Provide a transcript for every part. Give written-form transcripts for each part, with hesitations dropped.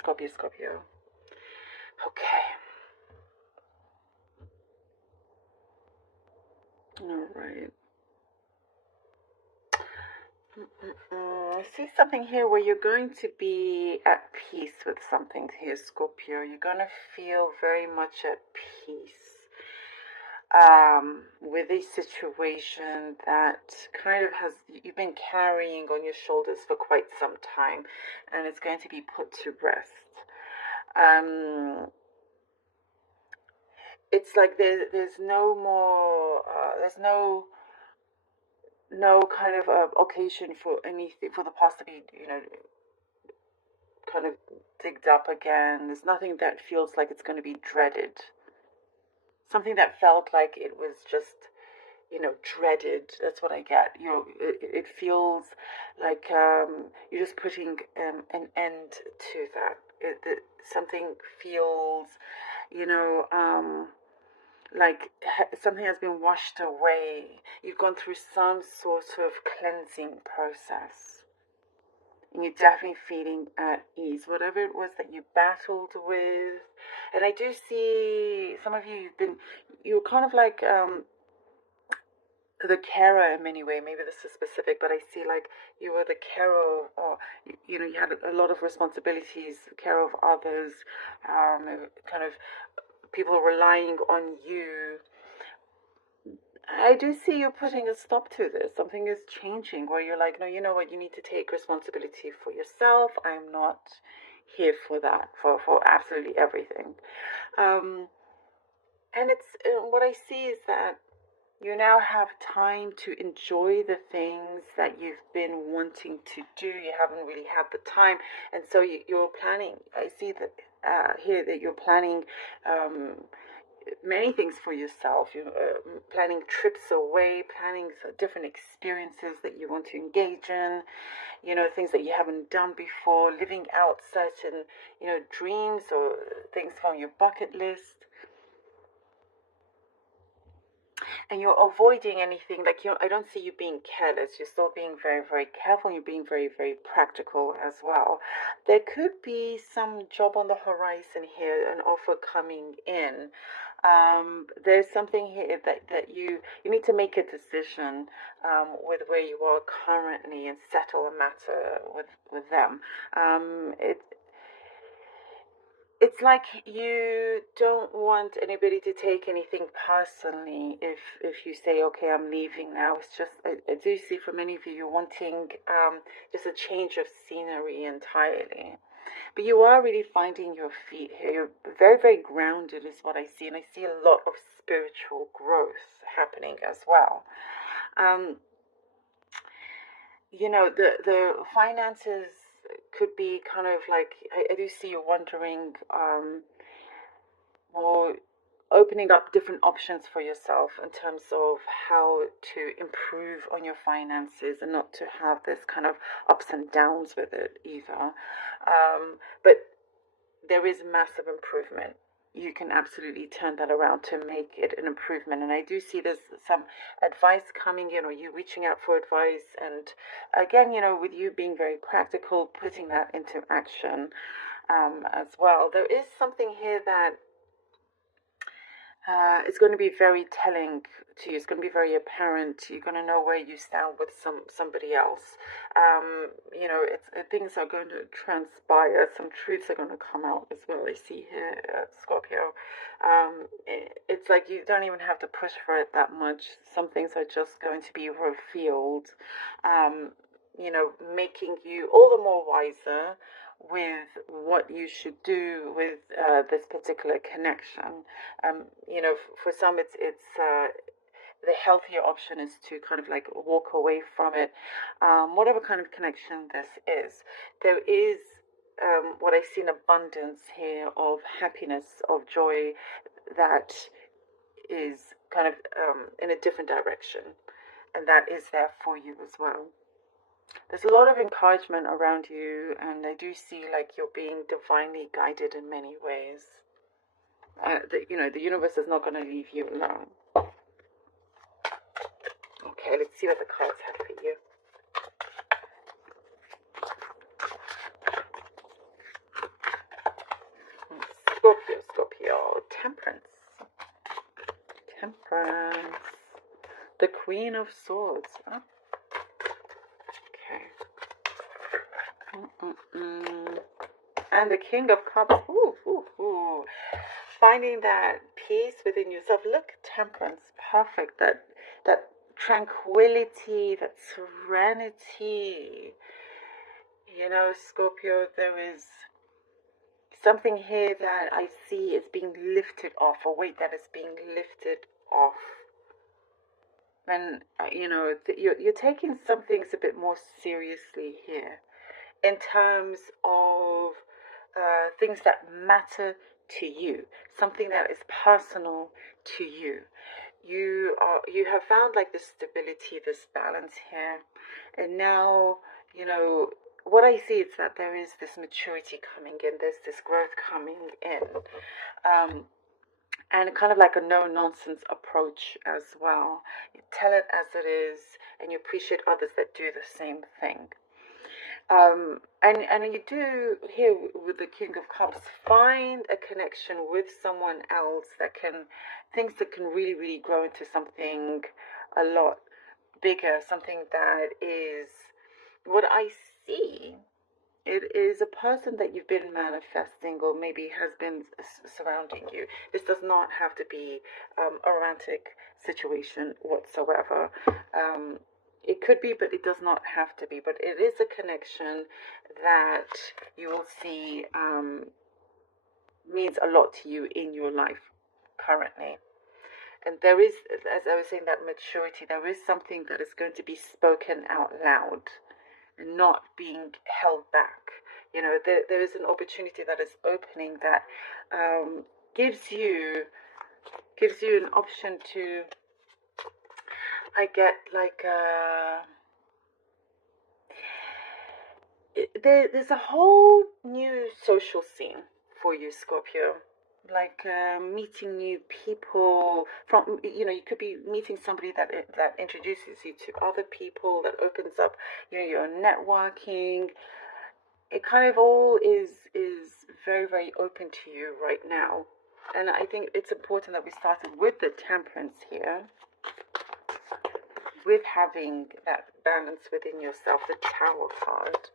Scorpio. Okay. All right. I see something here where you're going to be at peace with something here, Scorpio. You're going to feel very much at peace with a situation that kind of you've been carrying on your shoulders for quite some time, and it's going to be put to rest. It's like there's no more, there's no kind of occasion for anything, for the past to be, kind of digged up again. There's nothing that feels like it's going to be dreaded. Something that felt like it was just, dreaded. That's what I get. It feels like you're just putting an end to that. Something feels, like something has been washed away. You've gone through some sort of cleansing process. And you're definitely feeling at ease. Whatever it was that you battled with. And I do see some of you, you're kind of like the carer in many ways. Maybe this is specific, but I see like you were the carer, or you had a lot of responsibilities, care of others, kind of people relying on you. I do see you putting a stop to this. Something is changing where you're like, no, you know what, you need to take responsibility for yourself. I'm not here for that, for absolutely everything. And it's what I see is that you now have time to enjoy the things that you've been wanting to do. You haven't really had the time, and so you're planning. I see that here that you're planning many things for yourself. You're planning trips away, planning different experiences that you want to engage in, things that you haven't done before, living out certain, dreams or things from your bucket list. And you're avoiding anything, like, I don't see you being careless. You're still being very, very careful. You're being very, very practical as well. There could be some job on the horizon here, an offer coming in. There's something here that you need to make a decision with where you are currently and settle a matter with them. It's like you don't want anybody to take anything personally if you say, okay, I'm leaving now. It's just, I do see for many of you, you're wanting just a change of scenery entirely. But you are really finding your feet here. You're very, very grounded is what I see. And I see a lot of spiritual growth happening as well. The finances could be kind of like, I do see you wondering, or opening up different options for yourself in terms of how to improve on your finances and not to have this kind of ups and downs with it either. But there is massive improvement. You can absolutely turn that around to make it an improvement. And I do see there's some advice coming in, or you reaching out for advice. And again, with you being very practical, putting that into action as well. There is something here that it's going to be very telling to you. It's going to be very apparent. You're going to know where you stand with somebody else. Things are going to transpire. Some truths are going to come out as well. I see here, Scorpio. It's like you don't even have to push for it that much. Some things are just going to be revealed. Making you all the more wiser with what you should do with this particular connection. For some it's the healthier option is to kind of like walk away from it. Whatever kind of connection this is, there is what I see in abundance here of happiness, of joy that is kind of in a different direction, and that is there for you as well. There's a lot of encouragement around you, and I do see like you're being divinely guided in many ways. The universe is not going to leave you alone. Okay, let's see what the cards have for you. Temperance. Temperance. The Queen of Swords. Oh. Okay. And the King of Cups. Ooh, ooh, ooh. Finding that peace within yourself. Look, temperance. Perfect. That tranquility, that serenity. You know, Scorpio, there is something here that I see is being lifted off, a weight that is being lifted off. And, you know, you're taking some things a bit more seriously here in terms of things that matter to you, something that is personal to you. You have found like this stability, this balance here, and now, you know, what I see is that there is this maturity coming in, there's this growth coming in, and kind of like a no-nonsense approach as well. You tell it as it is, and you appreciate others that do the same thing. And you do here with the King of Cups find a connection with someone else that can, things that can really, really grow into something a lot bigger, something that is what I see. It is a person that you've been manifesting or maybe has been surrounding you. This does not have to be a romantic situation whatsoever. It could be, but it does not have to be. But it is a connection that you will see means a lot to you in your life currently. And there is, as I was saying, that maturity. There is something that is going to be spoken out loud and not being held back. You know, there is an opportunity that is opening that gives you an option to, I get like there's a whole new social scene for you, Scorpio. Like meeting new people from, you know, you could be meeting somebody that introduces you to other people, that opens up, you know, your networking. It kind of all is very, very open to you right now. And I think it's important that we started with the Temperance here, with having that balance within yourself, the Tower card.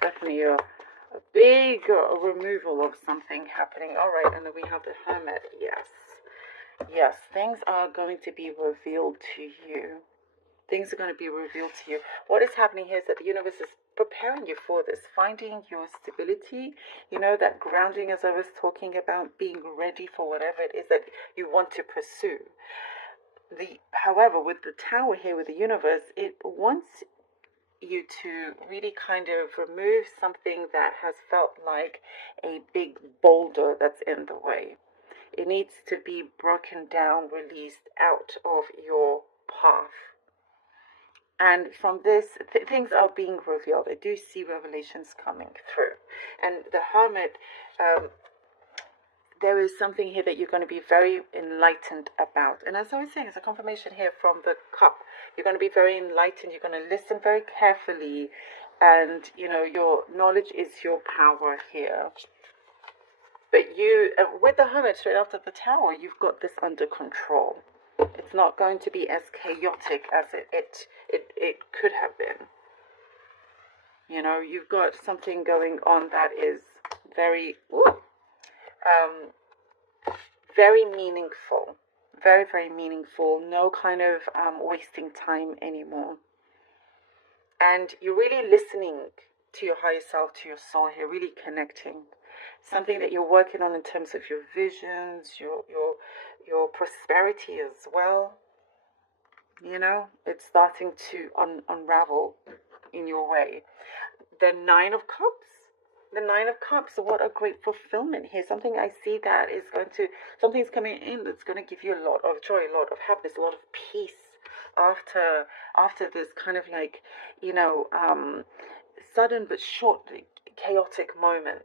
Definitely a big removal of something happening. All right, and then we have the Hermit. Yes, things are going to be revealed to you. Things are going to be revealed to you. What is happening here is that the universe is preparing you for this, finding your stability, you know, that grounding, as I was talking about, being ready for whatever it is that you want to pursue. However, with the Tower here, with the universe, it wants you to really kind of remove something that has felt like a big boulder that's in the way. It needs to be broken down, released out of your path. And from this, things are being revealed. I do see revelations coming through. And the Hermit, there is something here that you're going to be very enlightened about. And as I was saying, it's a confirmation here from the Cup. You're going to be very enlightened. You're going to listen very carefully. And, you know, your knowledge is your power here. But you, with the Hermit straight after the Tower, you've got this under control. It's not going to be as chaotic as it could have been. You know, you've got something going on that is very, very meaningful. Very, very meaningful. No kind of wasting time anymore. And you're really listening to your higher self, to your soul here, really connecting. Something that you're working on in terms of your visions, your prosperity as well. You know, it's starting to unravel in your way. The Nine of Cups. The Nine of Cups, what a great fulfillment here. Something I see that is something's coming in that's going to give you a lot of joy, a lot of happiness, a lot of peace after this kind of like, you know, sudden but short chaotic moment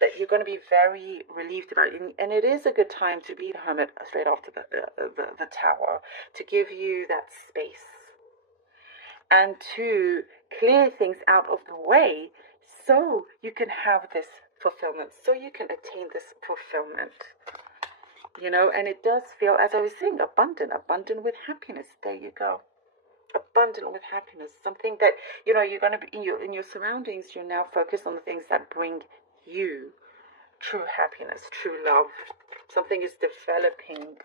that you're going to be very relieved about. And it is a good time to be the Hermit straight after the Tower, to give you that space and to clear things out of the way so you can have this fulfillment, so you can attain this fulfillment. And it does feel, as I was saying, abundant with happiness. There you go. Abundant with happiness. Something that, you're going to be in your surroundings. You're now focused on the things that bring you true happiness, true love. Something is developing,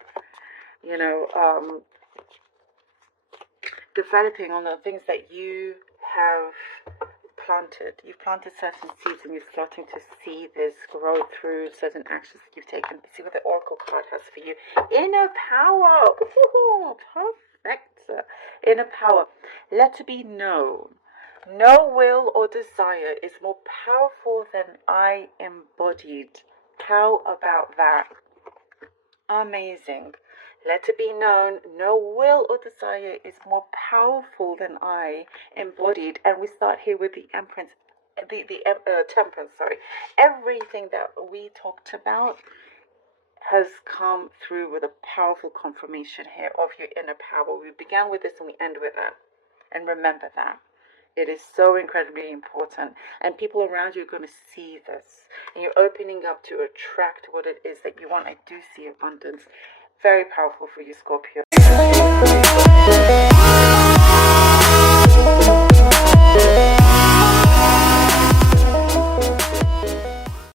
developing on the things that you have planted. You've planted certain seeds and you're starting to see this grow through certain actions that you've taken. See what the Oracle card has for you. Inner power. Ooh, perfect. Inner power. Let it be known. No will or desire is more powerful than I embodied. How about that? Amazing. Let it be known, no will or desire is more powerful than I embodied. And we start here with the Empress, Temperance. Sorry, everything that we talked about has come through with a powerful confirmation here of your inner power. We began with this and we end with that. And remember that. It is so incredibly important. And people around you are going to see this. And you're opening up to attract what it is that you want. I do see abundance. Very powerful for you, Scorpio.